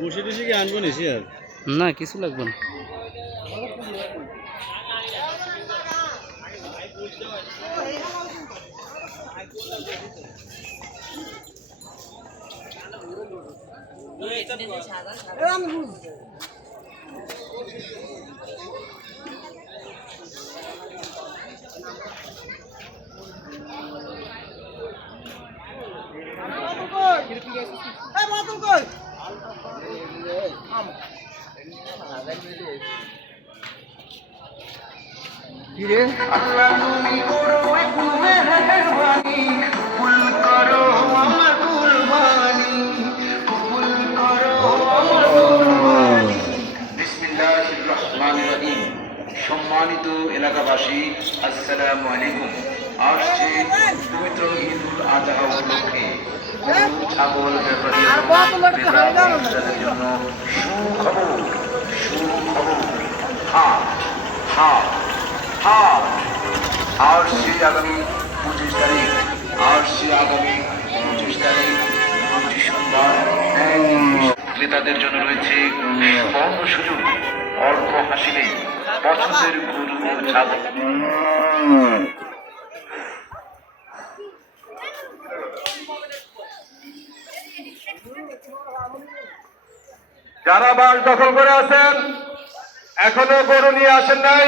বসে টসে কি আনবো নিছি আর না কিছু লাগবে না। আল্লাহ তুমি করো একটু মেহেরবানি, কবুল করো আমার কুরবানি, কবুল করো আমার কুরবানি। বিসমিল্লাহির রহমানির রহিম। সম্মানিত এলাকাবাসী, আসসালামু আলাইকুম। আসছে পবিত্র ঈদুল আজহা উপলক্ষে গরু, ছাগল ব্যাপারী ক্রেতাদের জন্য সুখবর, সুখবর। হ্যাঁ হ্যাঁ হ্যাঁ, আসছে আগামী 25 তারিখ, আসছে আগামী 25 তারিখ ডিসেম্বর। ক্রেতাদের জন্য রয়েছে সুবর্ণ সুযোগ। অল্প হাসিলেই পছন্দের গরু ও ছাগল। যারা বাস দখল করে আছেন, এখনো গরু নিয়ে আসেন নাই,